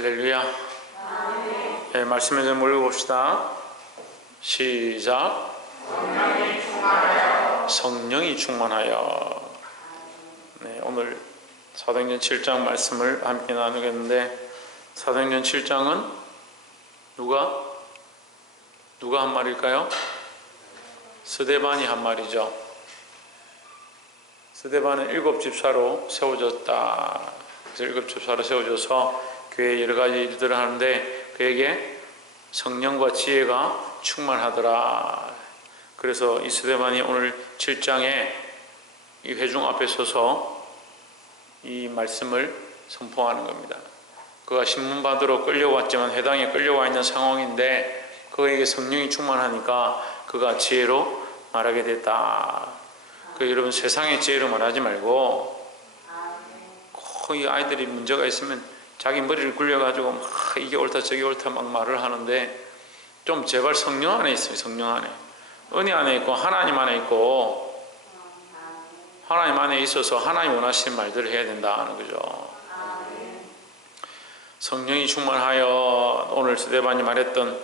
할렐루야. 네, 말씀에 좀 읽어봅시다. 시작. 성령이 충만하여. 네, 오늘 사도행전 7장 말씀을 함께 나누겠는데, 사도행전 7장은 누가 한 말일까요? 스데반이 한 말이죠. 스데반은 7집사로 세워졌다. 그래서 7집사로 세워져서 교회에 여러 가지 일들을 하는데 그에게 성령과 지혜가 충만하더라. 그래서 이 스데반이 오늘 7장에 이 회중 앞에 서서 이 말씀을 선포하는 겁니다. 그가 신문 받으러 끌려왔지만 회당에 끌려와 있는 상황인데 그에게 성령이 충만하니까 그가 지혜로 말하게 됐다. 여러분, 세상의 지혜로 말하지 말고 꼭 이 아이들이 문제가 있으면 자기 머리를 굴려가지고 막 이게 옳다 저게 옳다 막 말을 하는데, 좀 제발 성령 안에 있어요. 성령 안에, 은혜 안에 있고 하나님 안에 있고 하나님 안에 있어서 하나님 원하시는 말들을 해야 된다는 거죠. 성령이 충만하여. 오늘 스데반이 말했던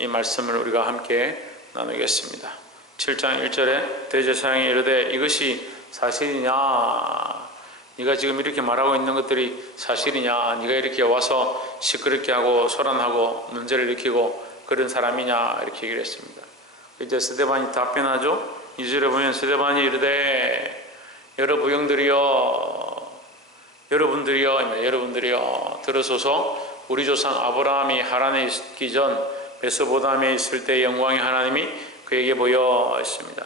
이 말씀을 우리가 함께 나누겠습니다. 7장 1절에 대제사장이 이르되 이것이 사실이냐? 네가 지금 이렇게 말하고 있는 것들이 사실이냐? 네가 이렇게 와서 시끄럽게 하고 소란하고 문제를 일으키고 그런 사람이냐? 이렇게 얘기를 했습니다. 이제 스데반이 답변하죠. 2절에 보면 스데반이 이르되 여러분들이여 들으소서. 우리 조상 아브라함이 하란에 있기 전 메소포타미아에 있을 때 영광의 하나님이 그에게 보여 있습니다.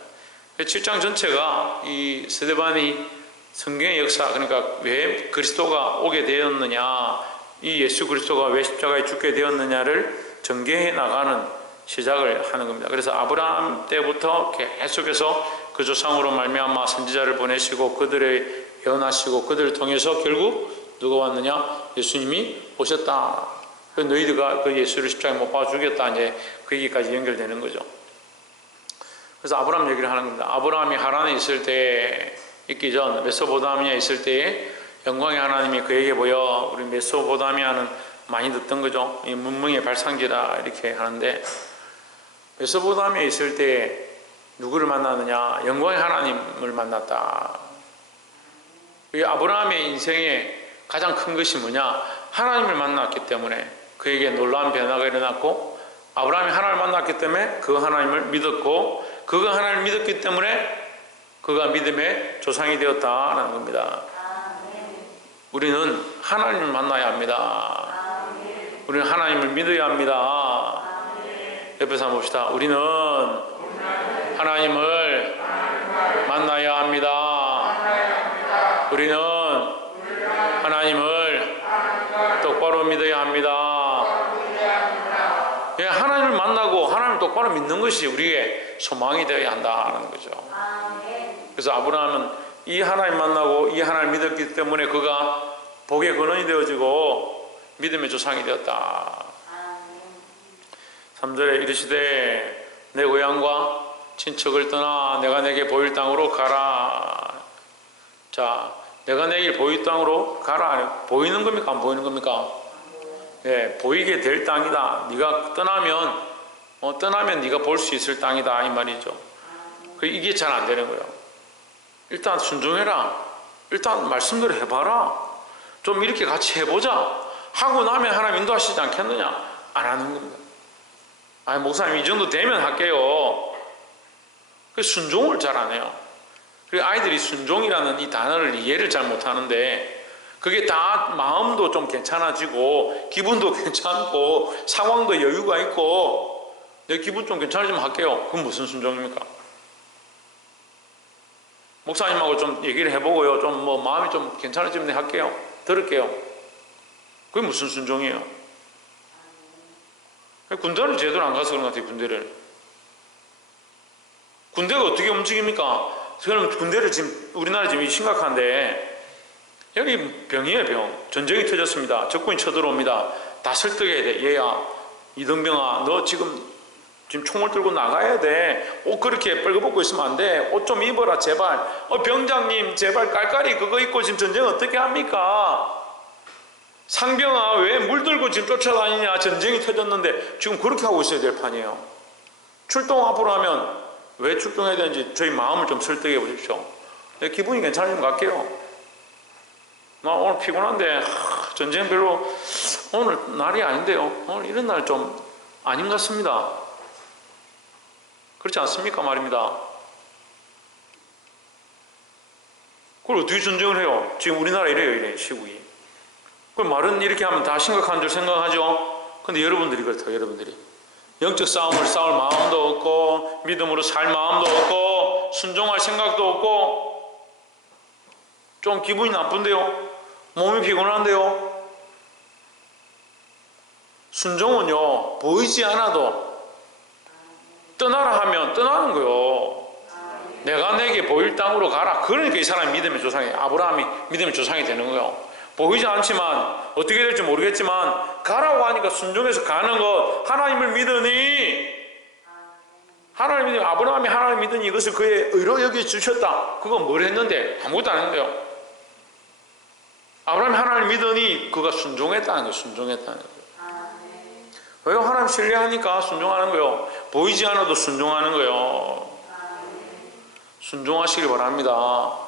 7장 전체가 이 스데반이 성경의 역사, 그러니까 왜 그리스도가 오게 되었느냐, 이 예수 그리스도가 왜 십자가에 죽게 되었느냐를 전개해 나가는 시작을 하는 겁니다. 그래서 아브라함 때부터 계속해서 그 조상으로 말미암아 선지자를 보내시고 그들을 예언하시고 그들을 통해서 결국 누가 왔느냐? 예수님이 오셨다. 너희들가 그 예수를 십자가에 못 박아 죽였다. 이제 그 얘기까지 연결되는 거죠. 그래서 아브라함 얘기를 하는 겁니다. 아브라함이 하란에 있을 때, 있기 전 메소포타미아에 있을 때에 영광의 하나님이 그에게 보여. 우리 메소포타미아는 많이 듣던 거죠. 이 문명의 발상지라 이렇게 하는데, 메소포타미아에 있을 때 누구를 만나느냐? 영광의 하나님을 만났다. 이 아브라함의 인생의 가장 큰 것이 뭐냐? 하나님을 만났기 때문에 그에게 놀라운 변화가 일어났고, 아브라함이 하나님을 만났기 때문에 그 하나님을 믿었고, 그가 하나님을 믿었기 때문에 그가 믿음의 조상이 되었다는 겁니다. 우리는 하나님을 만나야 합니다. 우리는 하나님을 믿어야 합니다. 옆에서 한번 봅시다. 우리는 하나님을 만나야 합니다. 우리는 하나님을 똑바로 믿어야 합니다. 하나님을 만나고 하나님을 똑바로 믿는 것이 우리의 소망이 되어야 한다는 거죠. 그래서 아브라함은 이 하나님 만나고 이 하나님을 믿었기 때문에 그가 복의 근원이 되어지고 믿음의 조상이 되었다. 3절에 이르시되 내 고향과 친척을 떠나 내가 내게 보일 땅으로 가라. 자, 내가 내게 보일 땅으로 가라. 보이는 겁니까? 안 보이는 겁니까? 네, 보이게 될 땅이다. 네가 떠나면 네가 볼 수 있을 땅이다, 이 말이죠. 이게 잘 안 되는 거예요. 일단 순종해라. 일단 말씀대로 해봐라. 좀 이렇게 같이 해보자. 하고 나면 하나님 인도하시지 않겠느냐? 안 하는 겁니다. 아니, 목사님 이 정도 되면 할게요. 순종을 잘 안 해요. 그리고 아이들이 순종이라는 이 단어를 이해를 잘 못하는데, 그게 다 마음도 좀 괜찮아지고 기분도 괜찮고 상황도 여유가 있고 내 기분 좀 괜찮아지면 할게요. 그건 무슨 순종입니까? 목사님하고 좀 얘기를 해보고요. 좀 마음이 좀 괜찮아지면 할게요. 들을게요. 그게 무슨 순종이에요? 군대를 제대로 안 가서 그런 것 같아요. 군대가 어떻게 움직입니까? 그럼 군대를 지금 우리나라 지금 심각한데, 여기 병이에요. 병. 전쟁이 터졌습니다. 적군이 쳐들어옵니다. 다 설득해야 돼. 얘야, 이등병아, 너 지금 총을 들고 나가야 돼. 옷 그렇게 빨개벗고 있으면 안 돼. 옷 좀 입어라 제발. 병장님 제발 깔깔이 그거 입고 지금 전쟁 어떻게 합니까? 상병아 왜 물들고 지금 쫓아다니냐, 전쟁이 터졌는데 지금 그렇게 하고 있어야 될 판이에요. 출동 앞으로 하면 왜 출동해야 되는지 저희 마음을 좀 설득해 보십시오. 내 기분이 괜찮은 것 같게요. 나 오늘 피곤한데 전쟁 별로 오늘 날이 아닌데요. 오늘 이런 날 좀 아닌 것 같습니다. 그렇지 않습니까 말입니다. 그걸 어떻게 전쟁을 해요? 지금 우리나라 이래 시국이. 그럼 말은 이렇게 하면 다 심각한 줄 생각하죠. 근데 여러분들이 그렇다고. 여러분들이 영적 싸움을 싸울 마음도 없고 믿음으로 살 마음도 없고 순종할 생각도 없고 좀 기분이 나쁜데요. 몸이 피곤한데요. 순종은요 보이지 않아도 떠나라 하면 떠나는 거요. 내가 내게 보일 땅으로 가라. 그러니까 이 사람이 믿음의 조상이, 아브라함이 믿음의 조상이 되는 거예요. 보이지 않지만 어떻게 될지 모르겠지만 가라고 하니까 순종해서 가는 것. 하나님을 믿으니, 하나님 믿으니, 아브라함이 하나님 믿으니 이것을 그의 의로 여겨주셨다. 그건 뭘 했는데? 아무것도 안 했는데요. 아브라함이 하나님 믿으니 그가 순종했다는 거예요. 순종했다는 거예요. 왜요? 하나님 신뢰하니까 순종하는 거예요. 보이지 않아도 순종하는 거예요. 순종하시길 바랍니다.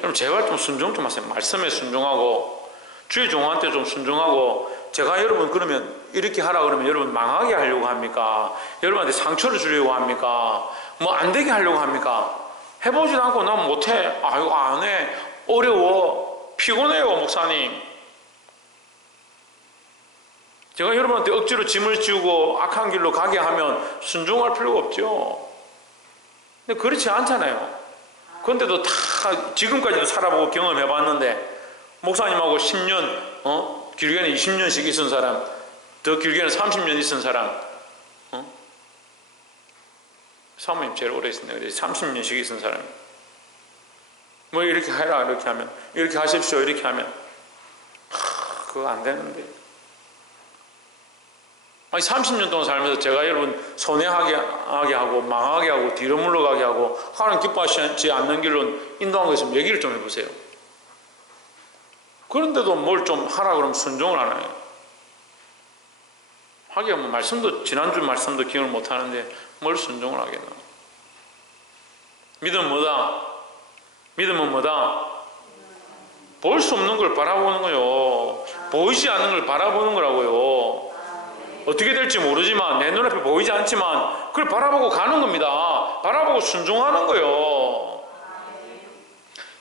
그럼 제발 좀 순종 좀 하세요. 말씀에 순종하고 주의 종한테 좀 순종하고. 제가 여러분 그러면 이렇게 하라 그러면 여러분 망하게 하려고 합니까? 여러분한테 상처를 주려고 합니까? 뭐 안 되게 하려고 합니까? 해보지도 않고 난 못해. 아이고 안 해. 어려워. 피곤해요 목사님. 제가 여러분한테 억지로 짐을 지우고 악한 길로 가게 하면 순종할 필요가 없죠. 근데 그렇지 않잖아요. 그런데도 다 지금까지도 살아보고 경험해 봤는데 목사님하고 10년, 길게는 20년씩 있은 사람, 더 길게는 30년 있은 사람, 사모님 제일 오래 있었네요. 30년씩 있은 사람. 뭐 이렇게 해라 이렇게 하면, 이렇게 하십시오 이렇게 하면 그거 안 되는데. 아니 30년 동안 살면서 제가 여러분 손해하게 하고 망하게 하고 뒤로 물러가게 하고 하나님 기뻐하시지 않는 길로 인도한 거 있으면 얘기를 좀 해보세요. 그런데도 뭘 좀 하라 그러면 순종을 안 해요. 하기야 뭐 말씀도 지난주 말씀도 기억을 못 하는데 뭘 순종을 하겠나. 믿음은 뭐다? 믿음은 뭐다? 볼 수 없는 걸 바라보는 거요. 보이지 않는 걸 바라보는 거라고요. 어떻게 될지 모르지만 내 눈앞에 보이지 않지만 그걸 바라보고 가는 겁니다. 바라보고 순종하는 거예요.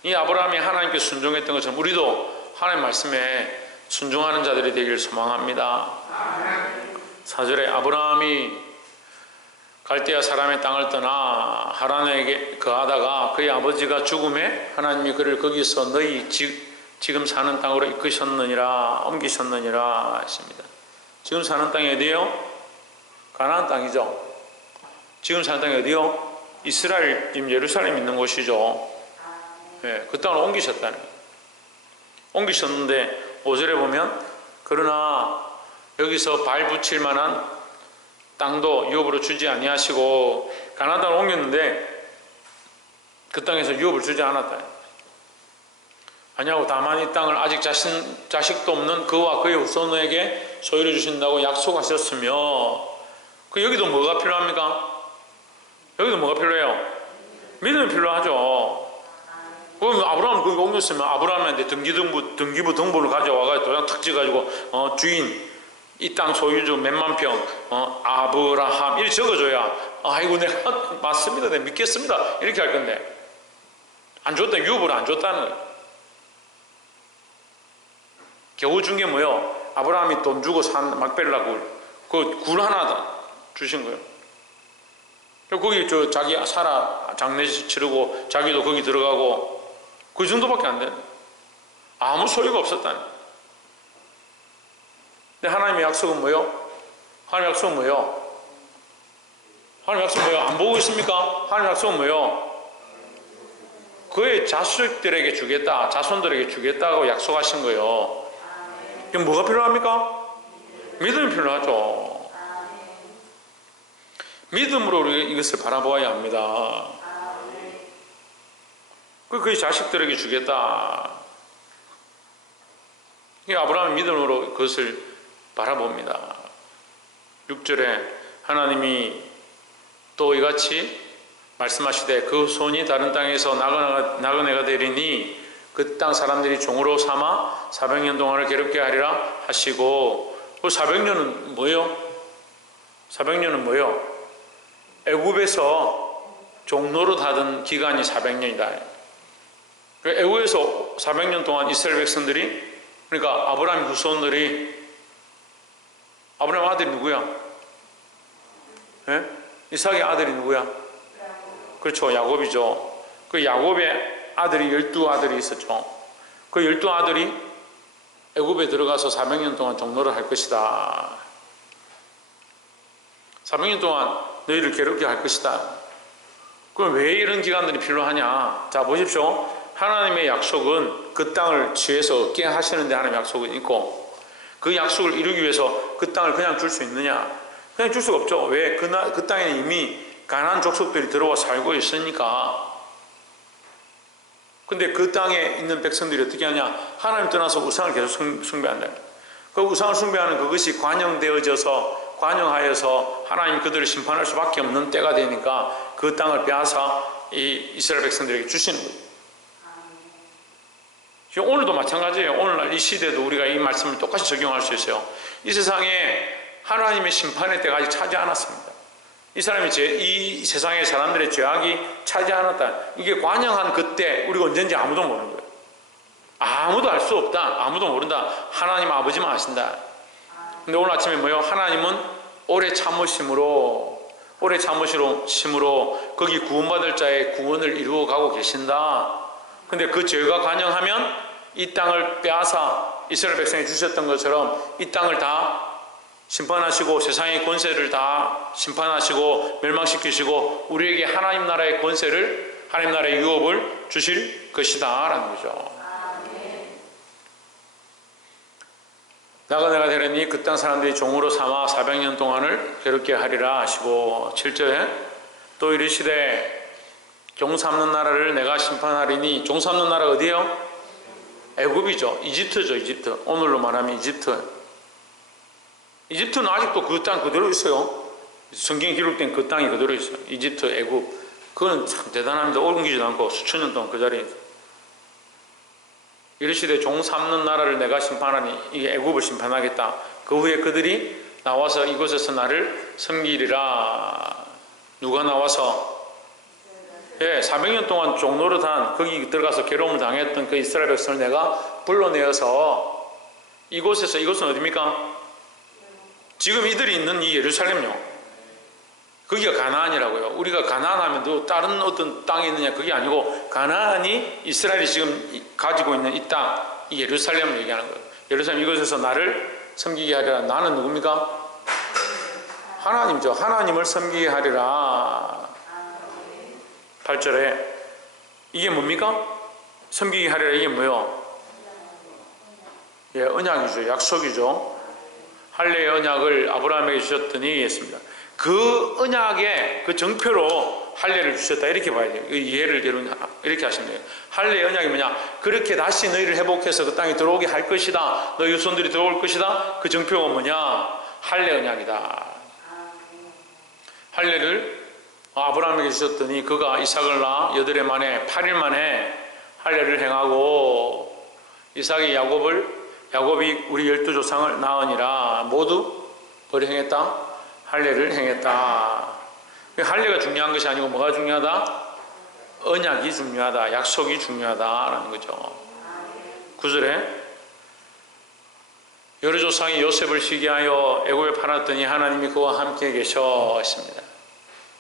이 아브라함이 하나님께 순종했던 것처럼 우리도 하나님 말씀에 순종하는 자들이 되기를 소망합니다. 4절에 아브라함이 갈대아 사람의 땅을 떠나 하란에 거하다가 그의 아버지가 죽음에 하나님이 그를 거기서 너희 지금 사는 땅으로 옮기셨느니라 했습니다. 지금 사는 땅이 어디예요? 가나안 땅이죠. 지금 사는 땅이 어디요? 이스라엘, 지금 예루살렘 있는 곳이죠. 네, 그 땅을 옮기셨다는 거예요. 옮기셨는데 5절에 보면 그러나 여기서 발 붙일 만한 땅도 유업으로 주지 아니하시고 가나안 땅을 옮겼는데 그 땅에서 유업을 주지 않았다. 아니하고 다만 이 땅을 아직 자식도 없는 그와 그의 후손에게 소유를 주신다고 약속하셨으며 여기도 뭐가 필요합니까? 여기도 뭐가 필요해요? 믿음이 필요하죠. 그럼 아브라함 거기 옮겼으면 아브라함한테 등기부 등본을 가져와가지고 도장 탁 찍어가지고 주인 이 땅 소유주 몇만 평 아브라함 이렇게 적어줘야 아이고 내가 맞습니다, 내가 믿겠습니다 이렇게 할 건데 안 줬다, 유업을 안 줬다는 거예요. 겨우 준 게 뭐요? 아브라함이 돈 주고 산 막벨라 굴 하나 주신 거예요. 거기 자기 사라 장례 치르고 자기도 거기 들어가고 그 정도밖에 안 돼. 아무 소유가 없었다는 거예요. 근데 하나님의 약속은 뭐요? 하나님의 약속은 뭐요? 하나님의 약속은 뭐요? 안 보고 있습니까? 하나님의 약속은 뭐요? 그의 자식들에게 주겠다, 자손들에게 주겠다고 약속하신 거예요. 그럼 뭐가 필요합니까? 믿음이 필요하죠. 믿음으로 우리 이것을 바라보아야 합니다. 그의 자식들에게 주겠다. 아브라함의 믿음으로 그것을 바라봅니다. 6절에 하나님이 또 이같이 말씀하시되 그 손이 다른 땅에서 나그네가 되리니 그 땅 사람들이 종으로 삼아 400년 동안을 괴롭게 하리라 하시고, 그 400년은 뭐예요? 400년은 뭐예요? 애굽에서 종로로 하던 기간이 400년이다. 애굽에서 400년 동안 이스라엘 백성들이, 그러니까 아브라함 후손들이, 아브라함 아들이 누구야? 예? 이삭의 아들이 누구야? 그렇죠, 야곱이죠. 그 야곱의 아들이 12아들이 있었죠. 그 12아들이 애굽에 들어가서 400년 동안 종노를 할 것이다. 400년 동안 너희를 괴롭게 할 것이다. 그럼 왜 이런 기간들이 필요하냐? 자, 보십시오. 하나님의 약속은 그 땅을 취해서 얻게 하시는데 하나님의 약속은 있고, 그 약속을 이루기 위해서 그 땅을 그냥 줄 수 있느냐? 그냥 줄 수가 없죠. 왜? 그 땅에는 이미 가나안 족속들이 들어와 살고 있으니까. 근데 그 땅에 있는 백성들이 어떻게 하냐? 하나님 떠나서 우상을 계속 숭배한다. 그 우상을 숭배하는 그것이 관영하여서 하나님이 그들을 심판할 수밖에 없는 때가 되니까 그 땅을 빼앗아 이 이스라엘 백성들에게 주시는 거예요. 지금 오늘도 마찬가지예요. 오늘날 이 시대도 우리가 이 말씀을 똑같이 적용할 수 있어요. 이 세상에 하나님의 심판의 때가 아직 차지 않았습니다. 이 세상의 사람들의 죄악이 차지 않았다. 이게 관영한 그때 우리가 언제인지 아무도 모르는 거예요. 아무도 알 수 없다. 아무도 모른다. 하나님 아버지만 아신다. 근데 오늘 아침에 뭐예요? 하나님은 오래 참으심으로 거기 구원받을 자의 구원을 이루어가고 계신다. 근데 그 죄가 관영하면 이 땅을 빼앗아 이스라엘 백성에 주셨던 것처럼 이 땅을 다 심판하시고 세상의 권세를 다 심판하시고 멸망시키시고 우리에게 하나님 나라의 권세를, 하나님 나라의 유업을 주실 것이다 라는 거죠. 나그네가 되려니 그 땅 사람들이 종으로 삼아 400년 동안을 괴롭게 하리라 하시고, 7절에 또 이르시되 종 삼는 나라를 내가 심판하리니. 종 삼는 나라 어디예요? 애굽이죠. 이집트죠. 이집트. 오늘로 말하면 이집트는 아직도 그 땅 그대로 있어요. 성경에 기록된 그 땅이 그대로 있어요. 이집트, 애굽. 그건 참 대단합니다. 옮기지도 않고 수천 년 동안 그 자리에 있어요. 이르시되 종 삼는 나라를 내가 심판하니, 이게 애굽을 심판하겠다. 그 후에 그들이 나와서 이곳에서 나를 섬기리라. 누가 나와서? 400년 동안 종노릇한, 거기 들어가서 괴로움을 당했던 그 이스라엘 백성을 내가 불러내어서 이곳에서, 이곳은 어디입니까? 지금 이들이 있는 이 예루살렘요. 거기가 가나안이라고요. 우리가 가나안 하면 또 다른 어떤 땅이 있느냐, 그게 아니고 가나안이 이스라엘이 지금 가지고 있는 이 땅, 이 예루살렘을 얘기하는 거예요. 예루살렘 이곳에서 나를 섬기게 하리라. 나는 누굽니까? 하나님이죠. 하나님을 섬기게 하리라. 8절에 이게 뭡니까? 섬기게 하리라. 이게 뭐예요? 언약이죠. 약속이죠. 할례의 언약을 아브라함에게 주셨더니 했습니다. 그 언약의 그 정표로 할례를 주셨다. 이렇게 봐야 돼요. 이해를 이렇게 하시면 돼요. 할례의 언약이 뭐냐? 그렇게 다시 너희를 회복해서 그 땅에 들어오게 할 것이다. 너희 후손들이 들어올 것이다. 그 정표가 뭐냐? 할례 언약이다. 할례를 아브라함에게 주셨더니 그가 이삭을 낳아 8해 만에 8일 만에 할례를 행하고, 이삭이 야곱이 우리 12조상을 낳으니라. 모두 뭐를 행했다? 할례를 행했다. 할례가 중요한 것이 아니고 뭐가 중요하다? 언약이 중요하다. 약속이 중요하다라는 거죠. 9절에 여러 조상이 요셉을 시기하여 애굽에 팔았더니 하나님이 그와 함께 계셨습니다.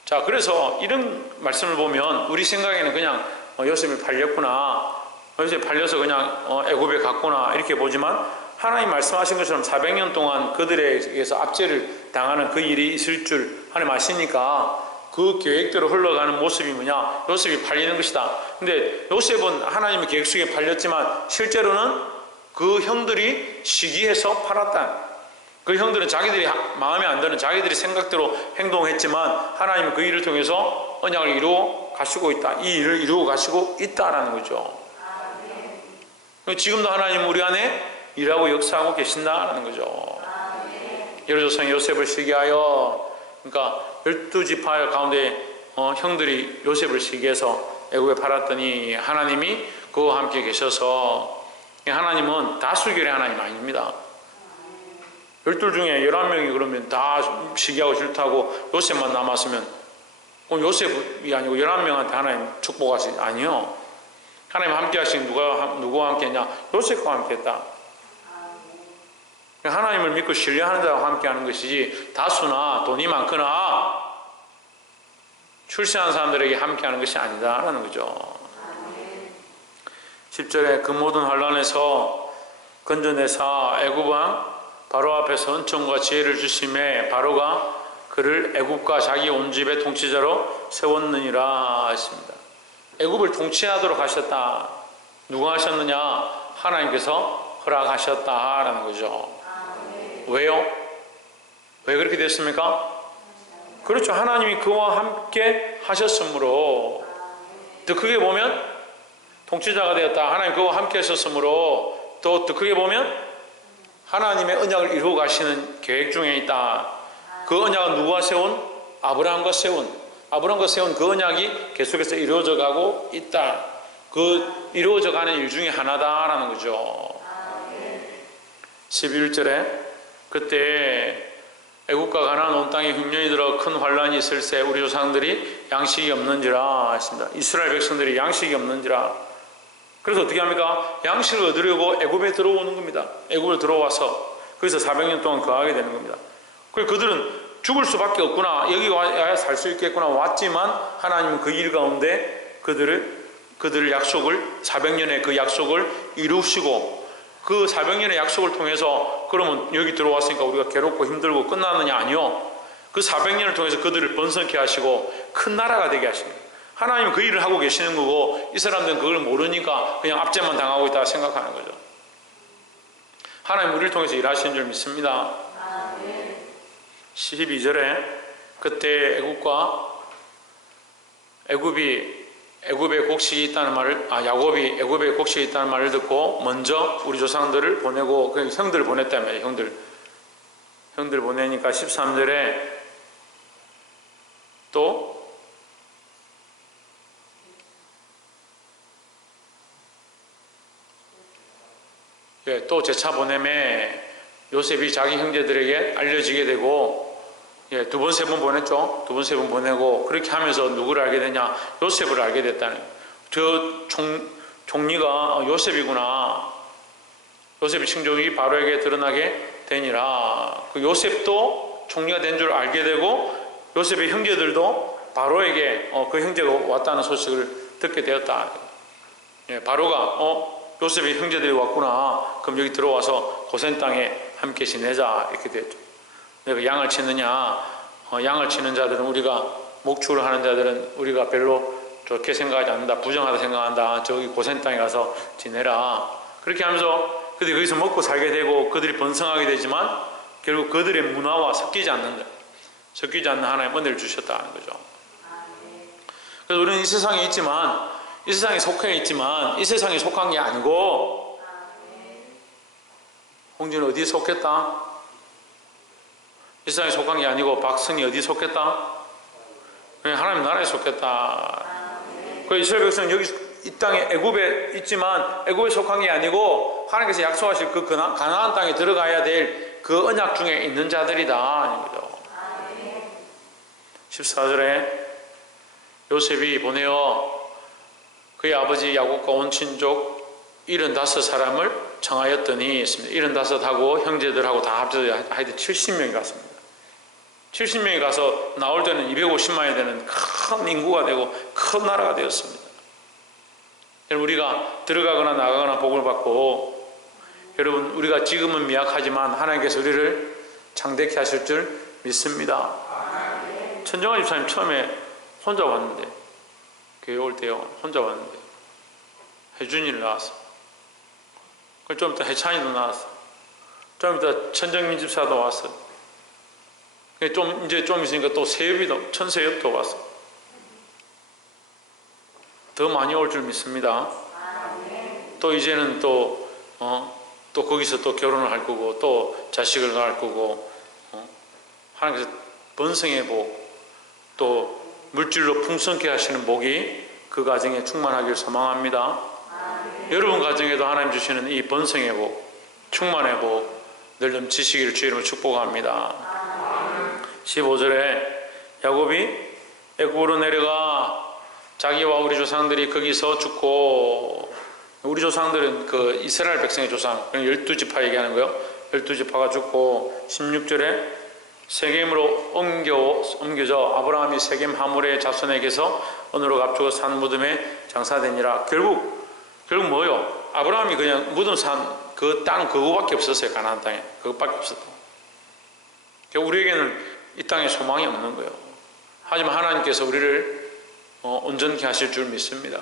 자, 그래서 이런 말씀을 보면 우리 생각에는 그냥 요셉이 팔렸구나, 요셉이 팔려서 그냥 애굽에 갔구나 이렇게 보지만, 하나님 말씀하신 것처럼 400년 동안 그들에게서 압제를 당하는 그 일이 있을 줄 하나님 아시니까 그 계획대로 흘러가는 모습이 뭐냐? 요셉이 팔리는 것이다. 근데 요셉은 하나님의 계획 속에 팔렸지만 실제로는 그 형들이 시기해서 팔았다. 그 형들은 자기들이 마음에 안 드는 자기들이 생각대로 행동했지만 하나님은 그 일을 통해서 언약을 이루어 가시고 있다. 이 일을 이루어 가시고 있다라는 거죠. 지금도 하나님은 우리 안에 일하고 역사하고 계신다는 거죠. 여로조상 요셉을 시기하여, 그러니까 12지파 가운데 형들이 요셉을 시기해서 애굽에 팔았더니 하나님이 그와 함께 계셔서, 하나님은 다수결의 하나님 아닙니다. 12 중에 11명이 그러면 다 시기하고 질투하고 요셉만 남았으면 요셉이 아니고 11명한테 하나님 축복하시, 아니요. 하나님 함께 하신 누구와 함께 했냐? 요셉과 함께 했다. 하나님을 믿고 신뢰하는 자와 함께 하는 것이지, 다수나 돈이 많거나 출세한 사람들에게 함께 하는 것이 아니다라는 거죠. 10절에 그 모든 환란에서 건져내사 애굽 왕 바로 앞에서 은총과 지혜를 주심에 바로가 그를 애굽과 자기 온 집의 통치자로 세웠느니라 했습니다. 애굽을 통치하도록 하셨다. 누가 하셨느냐? 하나님께서 허락하셨다라는 거죠. 왜요? 왜 그렇게 됐습니까? 그렇죠. 하나님이 그와 함께 하셨으므로. 더 크게 보면 통치자가 되었다. 하나님 그와 함께 하셨으므로. 또 더 크게 보면 하나님의 언약을 이루어 가시는 계획 중에 있다. 그 언약은 누가 세운? 아브라함과 세운 그 언약이 계속해서 이루어져 가고 있다. 그 이루어져 가는 일 중에 하나다라는 거죠. 11절에 그때 애굽과 가나안 온 땅에 흉년이 들어 큰 환란이 있을새 우리 조상들이 양식이 없는지라 했습니다. 이스라엘 백성들이 양식이 없는지라. 그래서 어떻게 합니까? 양식을 얻으려고 애굽에 들어오는 겁니다. 애굽에 들어와서 거기서 400년 동안 거하게 되는 겁니다. 그래서 그들은 죽을 수밖에 없구나, 여기 와야 살 수 있겠구나 왔지만 하나님은 그 일 가운데 그들을 약속을, 400년의 그 약속을 이루시고, 그 400년의 약속을 통해서 그러면 여기 들어왔으니까 우리가 괴롭고 힘들고 끝나느냐? 아니요. 그 400년을 통해서 그들을 번성케 하시고 큰 나라가 되게 하십니다. 하나님은 그 일을 하고 계시는 거고, 이 사람들은 그걸 모르니까 그냥 압제만 당하고 있다고 생각하는 거죠. 하나님 우리를 통해서 일하시는 줄 믿습니다. 12절에 그때 애굽에 곡식이 있다는 말을, 야곱이 애굽에 곡식이 있다는 말을 듣고 먼저 우리 조상들을 보내고, 그 형들을 보냈다며. 형들 보내니까 13절에 또 또 제차 보냄에 요셉이 자기 형제들에게 알려지게 되고, 두 번, 세 번 보냈죠. 두 번, 세 번 보내고, 그렇게 하면서 누구를 알게 되냐? 요셉을 알게 됐다는 거예요. 저 총리가 요셉이구나. 요셉의 친족이 바로에게 드러나게 되니라. 그 요셉도 총리가 된 줄 알게 되고, 요셉의 형제들도 바로에게 그 형제가 왔다는 소식을 듣게 되었다. 바로가 요셉의 형제들이 왔구나. 그럼 여기 들어와서 고센 땅에 함께 지내자. 이렇게 됐죠. 내가 양을 치느냐? 양을 치는 자들은, 우리가 목축을 하는 자들은 우리가 별로 좋게 생각하지 않는다. 부정하다 생각한다. 저기 고센 땅에 가서 지내라. 그렇게 하면서 그들이 거기서 먹고 살게 되고 그들이 번성하게 되지만 결국 그들의 문화와 섞이지 않는 하나님 은혜를 주셨다는 거죠. 그래서 우리는 이 세상에 있지만, 이 세상에 속해 있지만, 이 세상에 속한 게 아니고, 홍진은 어디에 속했다? 이 세상에 속한 게 아니고 박성이 어디에 속했다? 하나님 나라에 속했다. 그 이스라엘 백성은 여기 이 땅에 애굽에 있지만 애굽에 속한 게 아니고 하나님께서 약속하실 그 가나안 땅에 들어가야 될 그 언약 중에 있는 자들이다. 14절에 요셉이 보내어 그의 아버지 야곱과 온 친족 75사람을 청하였더니 있습니다. 75하고 형제들하고 다 합쳐서 하여튼 70명이 갔습니다. 70명이 가서 나올 때는 250만이 되는 큰 인구가 되고 큰 나라가 되었습니다. 여러분, 우리가 들어가거나 나가거나 복을 받고, 여러분, 우리가 지금은 미약하지만 하나님께서 우리를 창대케 하실 줄 믿습니다. 천정환 집사님 처음에 혼자 왔는데, 교회 올 때요, 혼자 왔는데 혜준이를 나왔어. 좀 이따 해찬이도 나왔어. 좀 이따 천정민 집사도 왔어. 이제 좀 있으니까 또 세엽이도, 천세엽도 왔어. 더 많이 올 줄 믿습니다. 또 이제는 또 또 거기서 또 결혼을 할 거고 또 자식을 낳을 거고 하나님께서 번성의 복, 또 물질로 풍성케 하시는 복이 그 가정에 충만하길 소망합니다. 여러분 가정에도 하나님 주시는 이 번성의 복, 충만의 복 늘 넘치시기를 주의 이름으로 축복합니다. 15절에 야곱이 애굽으로 내려가 자기와 우리 조상들이 거기서 죽고, 우리 조상들은 그 이스라엘 백성의 조상 12지파 얘기하는 거예요. 12지파가 죽고 16절에 세겜으로 옮겨져 아브라함이 세겜 하물의 자손에게서 언으로 값주고 산 무덤에 장사되니라. 결국 뭐요? 아브라함이 그냥 무덤 산 그 땅 그거밖에 없었어요. 가나안 땅에 그것밖에 없었다. 우리에게는 이 땅에 소망이 없는 거예요. 하지만 하나님께서 우리를 온전케 하실 줄 믿습니다.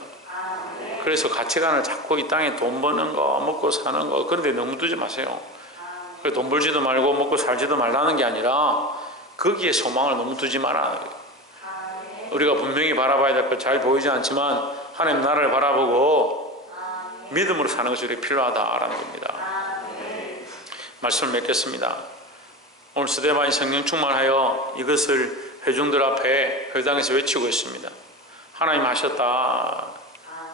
그래서 가치관을 자꾸 이 땅에 돈 버는 거, 먹고 사는 거 그런 데 너무 두지 마세요. 돈 벌지도 말고 먹고 살지도 말라는 게 아니라 거기에 소망을 너무 두지 말라는 거예요. 우리가 분명히 바라봐야 될 것 잘 보이지 않지만 하나님 나라를 바라보고 믿음으로 사는 것이 우리에게 필요하다라는 겁니다. 말씀을 맺겠습니다. 오늘 스데반이 성령 충만하여 이것을 회중들 앞에 회당에서 외치고 있습니다. 하나님 하셨다.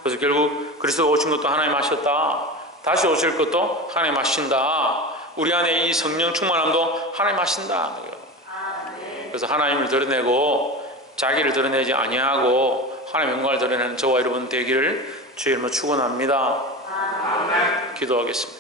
그래서 결국 그리스도가 오신 것도 하나님 하셨다. 다시 오실 것도 하나님 하신다. 우리 안에 이 성령 충만함도 하나님 하신다. 그래서 하나님을 드러내고 자기를 드러내지 아니하고 하나님의 영광을 드러내는 저와 여러분 되기를 주의 이름으로 축원합니다. 기도하겠습니다.